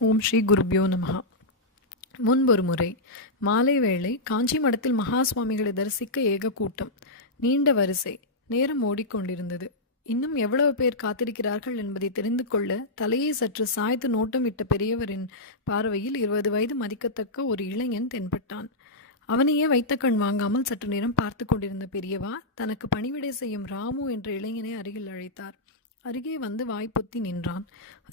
ஓம் ஸ்ரீ குருப்யோ நமஹ. முன்பொரு முறை மாலை வேளை காஞ்சி மடத்தில் மகா சுவாமிகளை தரிசிக்க ஏக கூட்டம். நீண்ட வரிசை. நேரம் ஓடிக்கொண்டிருந்தது. இன்னும் எவ்வளவு பேர் காத்திருக்கிறார்கள் என்பதை தெரிந்து கொள்ள தலையை சற்று சாய்த்து நோட்டம் விட்ட பெரியவரின் பார்வையில் 20 வயது மதிக்கத்தக்க ஒரு இளைஞன் தென்பட்டான். அவனையே வைத்த கண் வாங்காமல் சற்று நேரம் பார்த்து கொண்டிருந்த பெரியவா தனக்கு பணிவிடை செய்யும் ராமு என்ற இளைஞனை அருகில் அழைத்தார். அருகே வந்து வாய்ப்பொத்தி நின்றான்.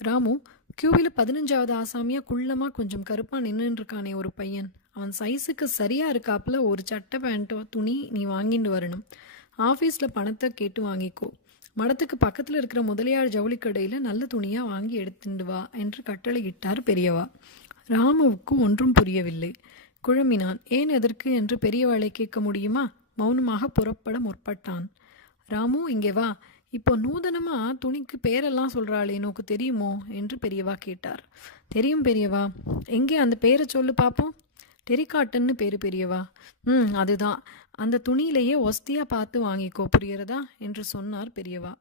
ராமு, கியூவில் 15வது ஆசாமியா குள்ளமா கொஞ்சம் கருப்பா நின்றுட்டு இருக்கானே ஒரு பையன், அவன் சைஸுக்கு சரியா இருக்காப்புல ஒரு சட்டை பேண்ட்டோ துணி நீ வாங்கிட்டு வரணும். ஆஃபீஸில் பணத்தை கேட்டு வாங்கிக்கோ. மடத்துக்கு பக்கத்தில் இருக்கிற முதலியார் ஜவுளி கடையில் நல்ல துணியாக வாங்கி எடுத்துட்டு வா என்று கட்டளையிட்டார் பெரியவா. ராமுவுக்கு ஒன்றும் புரியவில்லை. குழம்பினான். ஏன் எதற்கு என்று பெரியவாளை கேட்க முடியுமா? மௌனமாக புறப்பட முற்பட்டான். ராமு, இங்கே வா. இப்போ நூதனமா துணிக்கு பேரெல்லாம் சொல்கிறாளே, நோக்கு தெரியுமோ என்று பெரியவா கேட்டார். தெரியும் பெரியவா. எங்கே அந்த பேரை சொல்லு பார்ப்போம். டெரிகாட்டன்னு பேர் பெரியவா. அதுதான். அந்த துணியிலேயே ஒஸ்தியாக பார்த்து வாங்கிக்கோ, புரியறதா என்று சொன்னார் பெரியவா.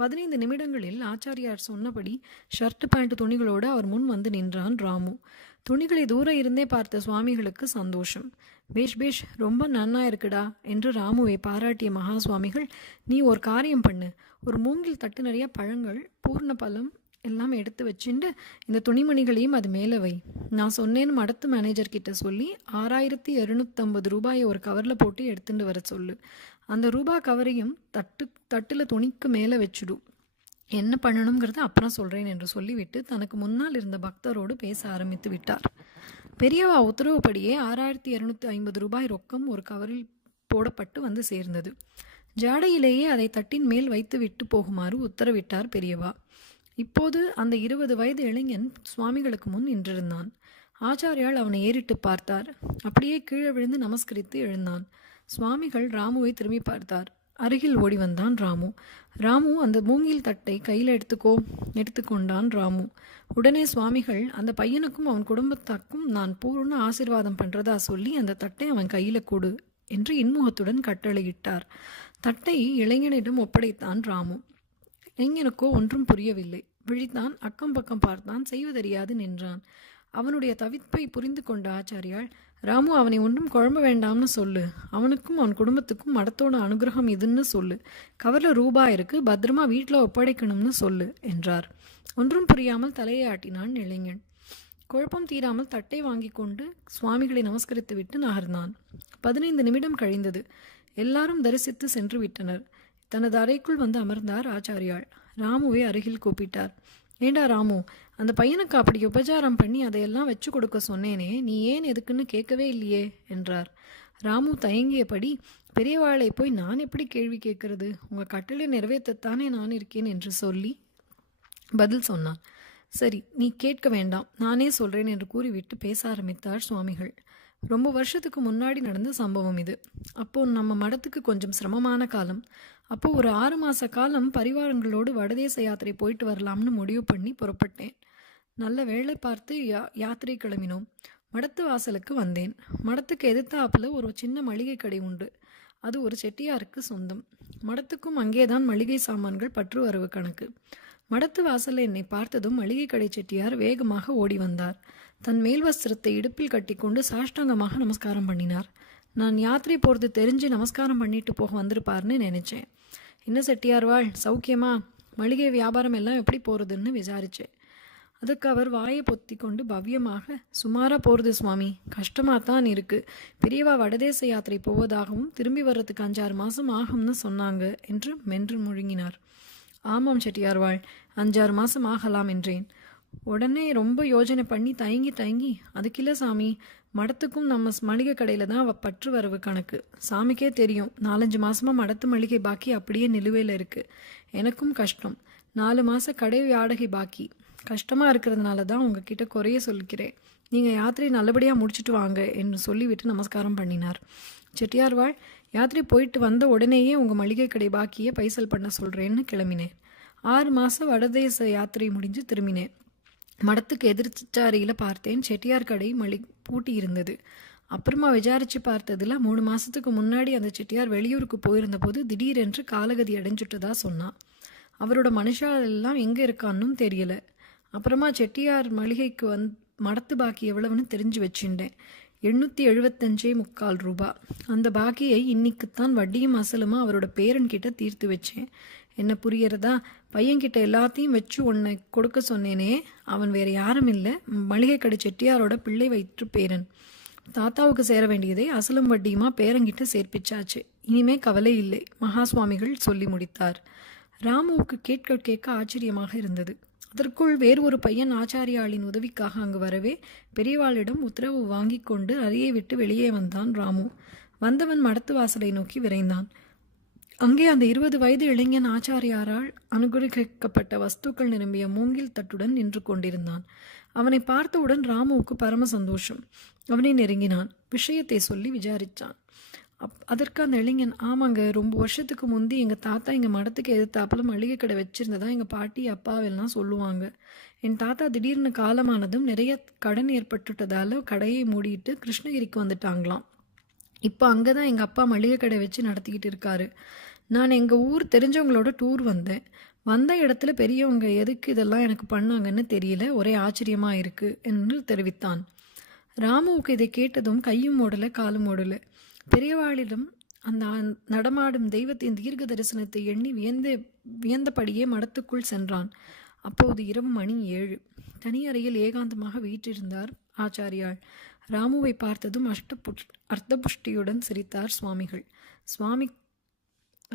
15 நிமிடங்களில் ஆச்சாரியார் சொன்னபடி ஷர்ட் பேண்ட் துணிகளோடு அவர் முன் வந்து நின்றான் ராமு. துணிகளை தூர இருந்தே பார்த்த சுவாமிகளுக்கு சந்தோஷம். பேஷ் பேஷ், ரொம்ப நன்னா இருக்குடா என்று ராமுவை பாராட்டிய மகா சுவாமிகள், நீ ஒரு காரியம் பண்ணு. ஒரு மூங்கில் தட்டு நிறைய பழங்கள், பூர்ண பழம் எல்லாம் எடுத்து வச்சுட்டு இந்த துணிமணிகளையும் அது மேலே வை. நான் சொன்னேன்னு மடத்து மேனேஜர் கிட்ட சொல்லி 6250 ரூபாயை ஒரு கவரில் போட்டு எடுத்துட்டு வர சொல்லு. அந்த ரூபா கவரையும் தட்டில் துணிக்கு மேலே வச்சுடு. என்ன பண்ணணுங்கிறத அப்புறம் சொல்கிறேன் என்று சொல்லிவிட்டு தனக்கு முன்னால் இருந்த பக்தரோடு பேச ஆரம்பித்து விட்டார். பெரியவா உத்தரவுப்படியே 6250 ரூபாய் ரொக்கம் ஒரு கவரில் போடப்பட்டு வந்து சேர்ந்தது. ஜாடையிலேயே அதை தட்டின் மேல் வைத்து விட்டு போகுமாறு உத்தரவிட்டார் பெரியவா. இப்போது அந்த 20 வயது இளைஞன் சுவாமிகளுக்கு முன் நின்றிருந்தான். ஆச்சாரியால் அவனை ஏறிட்டு பார்த்தார். அப்படியே கீழே விழுந்து நமஸ்கரித்து எழுந்தான். சுவாமிகள் ராமுவை திரும்பி பார்த்தார். அருகில் ஓடி வந்தான் ராமு. ராமு, அந்த மூங்கில் தட்டை கையில் எடுத்துக்கொண்டான் ராமு. உடனே சுவாமிகள், அந்த பையனுக்கும் அவன் குடும்பத்தாக்கும் நான் பூர்ண ஆசீர்வாதம் பண்ணுறதா சொல்லி அந்த தட்டை அவன் கையில் கொடு என்று இன்முகத்துடன் கட்டளையிட்டார். தட்டை இளைஞனிடம் ஒப்படைத்தான் ராமு. இளைஞனுக்கோ ஒன்றும் புரியவில்லை. விழித்தான், அக்கம் பக்கம் பார்த்தான், செய்வதறியாது நின்றான். அவனுடைய தவிப்பை புரிந்து கொண்ட ஆச்சாரியால், ராமு, அவனை ஒன்றும் குழம்ப வேண்டாம்னு சொல்லு. அவனுக்கும் அவன் குடும்பத்துக்கும் மடத்தோட அனுகிரகம் இதுன்னு சொல்லு. கவரில் ரூபாய் இருக்கு, பத்திரமா வீட்டில் ஒப்படைக்கணும்னு சொல்லு என்றார். ஒன்றும் புரியாமல் தலையை ஆட்டினான் இளைஞன். குழப்பம் தீராமல் தட்டை வாங்கி கொண்டு சுவாமிகளை நமஸ்கரித்து விட்டு நகர்ந்தான். 15 நிமிடம் கழிந்தது. எல்லாரும் தரிசித்து சென்று விட்டனர். தனது அறைக்குள் வந்து அமர்ந்தார் ஆச்சாரியால். ராமுவை அருகில் கூப்பிட்டார். ஏண்டா ராமு, அந்த பையனுக்கு அப்படி உபச்சாரம் பண்ணி அதையெல்லாம் வச்சு கொடுக்க சொன்னேனே, நீ ஏன் எதுக்குன்னு கேட்கவே இல்லையே என்றார். ராமு தயங்கியபடி, பெரியவாளை போய் நான் எப்படி கேள்வி கேட்கறது? உங்கள் கட்டளை நிறைவேற்றத்தானே நான் இருக்கேன் என்று சொல்லி பதில் சொன்னான். சரி, நீ கேட்க வேண்டாம், நானே சொல்கிறேன் என்று கூறிவிட்டு பேச ஆரம்பித்தார் சுவாமிகள். ரொம்ப வருஷத்துக்கு முன்னாடி நடந்த சம்பவம் இது. அப்போது நம்ம மடத்துக்கு கொஞ்சம் சிரமமான காலம். அப்போது ஒரு 6 மாத காலம் பரிவாரங்களோடு வடதேச யாத்திரை போயிட்டு வரலாம்னு முடிவு பண்ணி புறப்பட்டேன். நல்ல வேளை பார்த்து யாத்திரை கிளம்பினோம். மடத்து வாசலுக்கு வந்தேன். மடத்துக்கு எதிர்த்தாப்புல ஒரு சின்ன மளிகை கடை உண்டு. அது ஒரு செட்டியாருக்கு சொந்தம். மடத்துக்கும் அங்கேதான் மளிகை சாமான்கள் பற்று வரவு கணக்கு. மடத்து வாசலில் என்னை பார்த்ததும் மளிகை கடை செட்டியார் வேகமாக ஓடி வந்தார். தன் மேல் வஸ்திரத்தை இடுப்பில் கட்டி கொண்டு சாஷ்டாங்கமாக நமஸ்காரம் பண்ணினார். நான் யாத்திரை போகிறது தெரிஞ்சு நமஸ்காரம் பண்ணிட்டு போக வந்திருப்பார்னு நினைச்சேன். என்ன செட்டியார்வாள், சௌக்கியமா? மளிகை வியாபாரம் எல்லாம் எப்படி போகிறதுன்னு விசாரித்தேன். அதுக்கு அவர் வாயை பொத்தி கொண்டு பவ்யமாக, சுமாராக போகிறது சுவாமி, கஷ்டமாக தான் இருக்குது. பெரியவா வடதேச யாத்திரை போவதாகவும் திரும்பி வர்றதுக்கு 5-6 மாதம் ஆகும்னு சொன்னாங்க என்று மென்று முழுங்கினார். ஆமாம் செட்டியார்வாள், 5-6 மாதம் ஆகலாம் என்றேன். உடனே ரொம்ப யோஜனை பண்ணி தயங்கி, அதுக்கில்ல சாமி, மடத்துக்கும் நம்ம மளிகை கடையில் தான் பற்று வரவு கணக்கு. சாமிக்கே தெரியும், 4-5 மாதமாக மடத்து மளிகை பாக்கி அப்படியே நிலுவையில் இருக்குது. எனக்கும் கஷ்டம். 4 மாத கடை வாடகை பாக்கி. கஷ்டமாக இருக்கிறதுனால தான் உங்ககிட்ட குறைய சொல்லிக்கிறேன். நீங்கள் யாத்திரை நல்லபடியாக முடிச்சுட்டு வாங்க என்று சொல்லிவிட்டு நமஸ்காரம் பண்ணினார். செட்டியார்வாள், யாத்திரை போயிட்டு வந்த உடனேயே உங்கள் மளிகை கடை பாக்கியை பைசல் பண்ண சொல்கிறேன்னு கிளம்பினேன். 6 மாதம் வடதேச யாத்திரை முடிஞ்சு திரும்பினேன். மடத்துக்கு எதிர்ச்சாரியில் பார்த்தேன், செட்டியார் கடை பூட்டி இருந்தது. அப்புறமா விசாரித்து பார்த்ததில் 3 மாதத்துக்கு முன்னாடி அந்த செட்டியார் வெளியூருக்கு போயிருந்த போது திடீரென்று காலகதி அடைஞ்சுட்டதா சொன்னான். அவரோட மனுஷாலெல்லாம் எங்கே இருக்கான்னும் தெரியல. அப்புறமா செட்டியார் மளிகைக்கு மடத்து பாக்கி எவ்வளவுன்னு தெரிஞ்சு வச்சுட்டேன். 875.25 ரூபா. அந்த பாக்கியை இன்னைக்குத்தான் வட்டியும் அசலுமா அவரோட பேரன்கிட்ட தீர்த்து வச்சேன். என்ன புரியறதா? பையன்கிட்ட எல்லாத்தையும் வச்சு உன்னை கொடுக்க சொன்னேனே, அவன் வேற யாரும் இல்லை, மளிகை கடை செட்டியாரோட பிள்ளை வயிற்று பேரன். தாத்தாவுக்கு சேர வேண்டியதை அசலும் வட்டியுமா பேரங்கிட்ட சேர்ப்பிச்சாச்சு. இனிமே கவலை இல்லை, மகாசுவாமிகள் சொல்லி முடித்தார். ராமுவுக்கு கேட்க கேட்க ஆச்சரியமாக இருந்தது. அதற்குள் வேறு ஒரு பையன் ஆச்சாரியாளின் உதவிக்காக அங்கு வரவே பெரியவாளிடம் உத்தரவு வாங்கி கொண்டு அறையை விட்டு வெளியே வந்தான் ராமு. வந்தவன் மடத்து வாசலை நோக்கி விரைந்தான். அங்கே அந்த 20 வயது இளைஞன் ஆச்சாரியாரால் அனுகிரகிக்கப்பட்ட வஸ்துக்கள் நிரம்பிய மூங்கில் தட்டுடன் நின்று கொண்டிருந்தான். அவனை பார்த்தவுடன் ராமுவுக்கு பரம சந்தோஷம். அவனை நெருங்கினான். விஷயத்தை சொல்லி விசாரித்தான். அதற்கு அந்த இளைஞன், ஆமாங்க, ரொம்ப வருஷத்துக்கு முந்தி எங்கள் தாத்தா எங்கள் மடத்துக்கு எதிர்த்தாப்புல மளிகை கடை வச்சுருந்ததா எங்கள் பாட்டி அப்பாவெல்லாம் சொல்லுவாங்க. என் தாத்தா திடீர்னு காலமானதும் நிறைய கடன் ஏற்பட்டுட்டதால் கடையை மூடிட்டு கிருஷ்ணகிரிக்கு வந்துட்டாங்களாம். இப்போ அங்கே தான் எங்கள் அப்பா மளிகை கடை வச்சு நடத்திக்கிட்டு இருக்காரு. நான் எங்கள் ஊர் தெரிஞ்சவங்களோட டூர் வந்தேன். வந்த இடத்துல பெரியவங்க எதுக்கு இதெல்லாம் எனக்கு பண்ணாங்கன்னு தெரியல, ஒரே ஆச்சரியமாக இருக்குது என்று தெரிவித்தான். ராமுவுக்கு இதை கேட்டதும் கையும் ஓடலை காலும் ஓடலை. பெரியவாளிடம் அந்த நடமாடும் தெய்வத்தின் தீர்க்க தரிசனத்தை எண்ணி வியந்தபடியே மடத்துக்குள் சென்றான். அப்போது இரவு மணி 7. தனியறையில் ஏகாந்தமாக வீற்றிருந்தார் ஆச்சாரியாள். ராமுவை பார்த்ததும் அர்த்தபுஷ்டியுடன் சிரித்தார் சுவாமிகள்.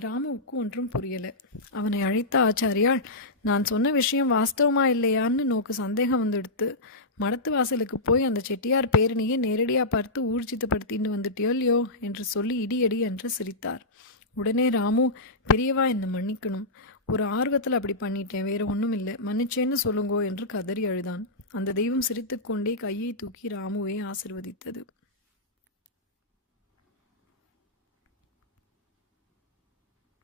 ராமுவுக்கு ஒன்றும் புரியல. அவனை அழைத்த ஆச்சாரியாள், நான் சொன்ன விஷயம் வாஸ்தவமா இல்லையான்னு நோக்கு சந்தேகம் வந்துடுத்து. மடத்து வாசலுக்கு போய் அந்த செட்டியார் பேரணியை நேரடியாக பார்த்து ஊர்ஜிதப்படுத்தின்னு வந்துட்டியோ இல்லையோ என்று சொல்லி இடியடி என்று சிரித்தார். உடனே ராமு, பெரியவா என்னை மன்னிக்கணும், ஒரு ஆர்வத்தில் அப்படி பண்ணிட்டேன், வேற ஒன்றும் இல்லை, மன்னிச்சேன்னு சொல்லுங்கோ என்று கதறி அழுதான். அந்த தெய்வம் சிரித்துக்கொண்டே கையை தூக்கி ராமுவை ஆசிர்வதித்தது.